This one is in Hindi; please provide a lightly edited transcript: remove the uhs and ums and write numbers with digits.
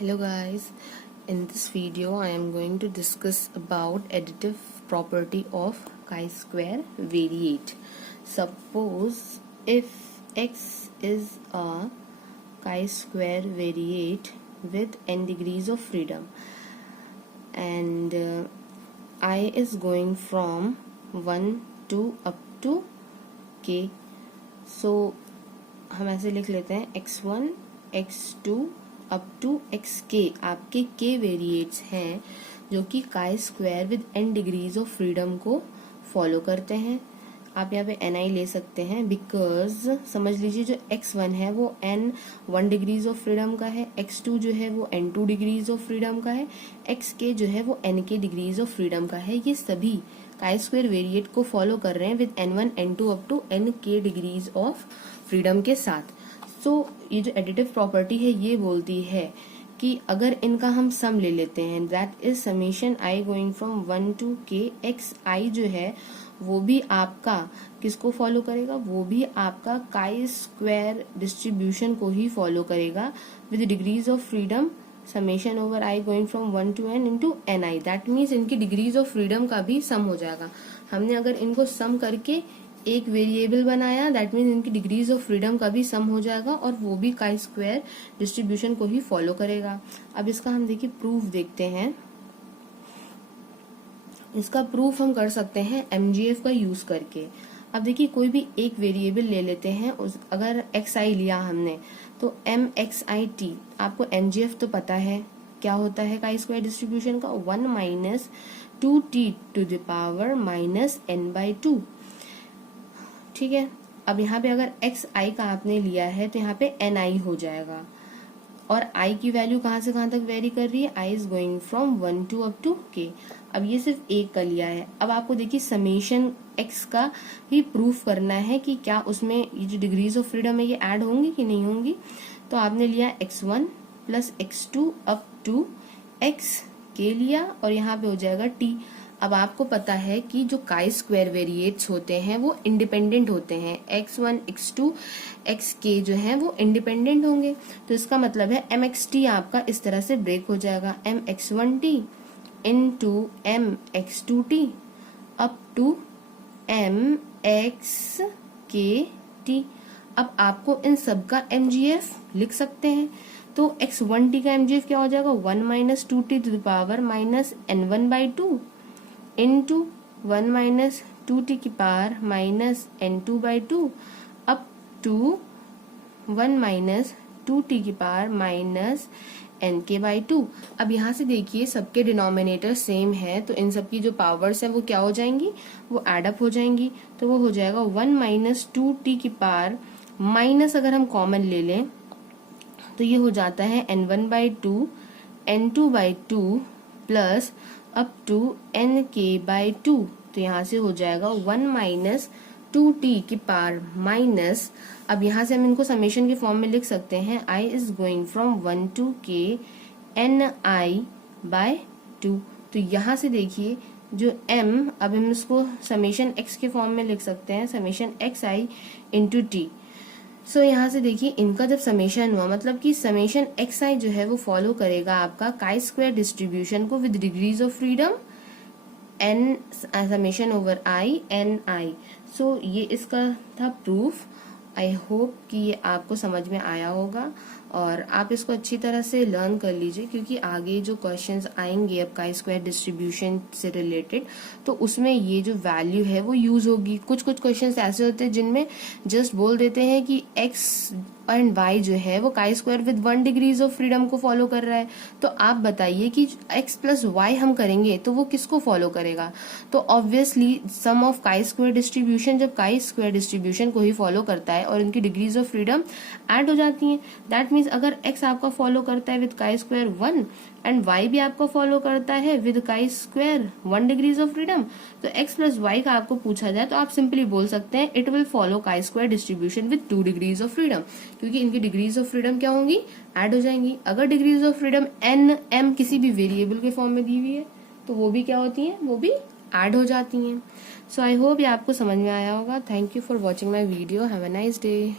Hello guys, in this video I am going to discuss about additive property of chi-square variate. Suppose if x is a chi-square variate with n degrees of freedom and I is going from 1 to up to k. So हम ऐसे लिख लेते हैं x1 x2 up to x के आपके के वेरिएट्स हैं जो कि chi square with n degrees of freedom को फॉलो करते हैं. आप यहाँ पे ni ले सकते हैं बिकॉज समझ लीजिए जो x1 है वो n 1 डिग्रीज ऑफ फ्रीडम का है, x2 जो है वो n 2 डिग्रीज ऑफ फ्रीडम का है, xk जो है वो n के डिग्रीज ऑफ फ्रीडम का है. ये सभी काई स्क्वायर वेरिएट को फॉलो कर रहे हैं with n1 n2 up to n के डिग्रीज ऑफ फ्रीडम के साथ. सो ये जो एडिटिव प्रॉपर्टी है ये बोलती है कि अगर इनका हम सम ले लेते हैं that is summation I going from 1 to K X I जो है वो भी आपका किसको फॉलो करेगा, वो भी आपका काई स्क्वायर डिस्ट्रीब्यूशन को ही फॉलो करेगा with degrees of freedom summation over I going from 1 to n into N I. That means इनकी डिग्रीज ऑफ फ्रीडम का भी सम हो जाएगा. हमने अगर इनको सम करके एक वेरिएबल बनाया दैट मीन्स इनकी डिग्रीज ऑफ फ्रीडम का भी सम हो जाएगा और वो भी काई स्क्वायर डिस्ट्रीब्यूशन को ही फॉलो करेगा. अब इसका हम देखिए प्रूफ देखते हैं. इसका प्रूफ हम कर सकते हैं MGF का यूज करके. अब देखिए कोई भी एक वेरिएबल ले लेते हैं, अगर xi लिया हमने तो mxit. आपको MGF तो पता है क्या होता है काई स्क्वायर डिस्ट्रीब्यूशन का, 1 minus 2t to the power minus n/2. ठीक है. अब यहाँ पे अगर xi का आपने लिया है तो यहाँ पे ni हो जाएगा और i की वैल्यू कहाँ से कहाँ तक वेरी कर रही है, i is going from 1 to up to k. अब ये सिर्फ एक का लिया है. अब आपको देखिए समेशन x का भी प्रूफ करना है कि क्या उसमें ये जो डिग्रीज ऑफ फ्रीडम है ये ऐड होंगी कि नहीं होंगी. तो आपने लिया x1 plus x2 up to xk लिया और यहाँ पे हो जाएगा t. अब आपको पता है कि जो काई स्क्वायर वेरिएट्स होते हैं वो इंडिपेंडेंट होते हैं. x1 x2 xk जो है वो इंडिपेंडेंट होंगे. तो इसका मतलब है mxt आपका इस तरह से ब्रेक हो जाएगा, mx1t into mx2t up to mxkt. अब आपको इन सब का MGF लिख सकते हैं. तो x1t का MGF क्या हो जाएगा, 1 minus 2t to the power minus n1/2 into 1 minus 2t की power minus n2/2 up to 1 minus 2t की पावर माइनस nk/2. अब यहाँ से देखिए सबके डिनोमिनेटर सेम है तो इन सबकी जो पावर्स है वो क्या हो जाएंगी, वो एडअप हो जाएंगी. तो वो हो जाएगा 1 माइनस 2t की पावर माइनस अगर हम कॉमन ले लें तो ये हो जाता है n1/2 n2/2 plus up to nk/2. तो यहाँ से हो जाएगा 1 माइनस 2t की पावर माइनस, अब यहाँ से हम इनको समेशन के फॉर्म में लिख सकते हैं, i is going from 1 to k ni/2. तो यहाँ से देखिए जो m, अब हम इसको समेशन x के फॉर्म में लिख सकते हैं, समेशन xi इंटू t. सो यहाँ से देखिए इनका जब समेशन हुआ मतलब कि समेशन xi जो है वो फॉलो करेगा आपका काई स्क्वायर डिस्ट्रीब्यूशन को with degrees of freedom n summation over i ni. सो ये इसका था प्रूफ. आई होप कि ये आपको समझ में आया होगा और आप इसको अच्छी तरह से लर्न कर लीजिए क्योंकि आगे जो क्वेश्चंस आएंगे अब काई स्क्वायर डिस्ट्रीब्यूशन से रिलेटेड तो उसमें ये जो वैल्यू है वो यूज होगी. कुछ क्वेश्चंस ऐसे होते हैं जिनमें जस्ट बोल देते हैं कि x एंड y जो है वो chi square with 1 degrees of freedom को फॉलो कर रहा है. तो आप बताइए कि x प्लस y हम करेंगे तो वो किसको फॉलो करेगा. तो obviously sum of chi square distribution जब काई स्क्वायर डिस्ट्रीब्यूशन को ही फॉलो करता है और इनकी डिग्रीज ऑफ फ्रीडम ऐड हो जाती हैं. दैट मीन्स अगर x आपका फॉलो करता है with chi square 1 and y भी आपको फॉलो करता है with chi square 1 degrees of freedom तो x प्लस y का आपको पूछा जाए तो आप सिंपली बोल सकते हैं इट विल फॉलो काई square distribution with 2 degrees of freedom क्योंकि इनकी डिग्रीज ऑफ फ्रीडम क्या होंगी, ऐड हो जाएंगी. अगर degrees of freedom n m किसी भी वेरिएबल के फॉर्म में दी हुई है तो वो भी क्या होती हैं, वो भी ऐड हो जाती हैं. सो आई होप ये आपको समझ में आया होगा. Thank you for watching my video. Have a nice day.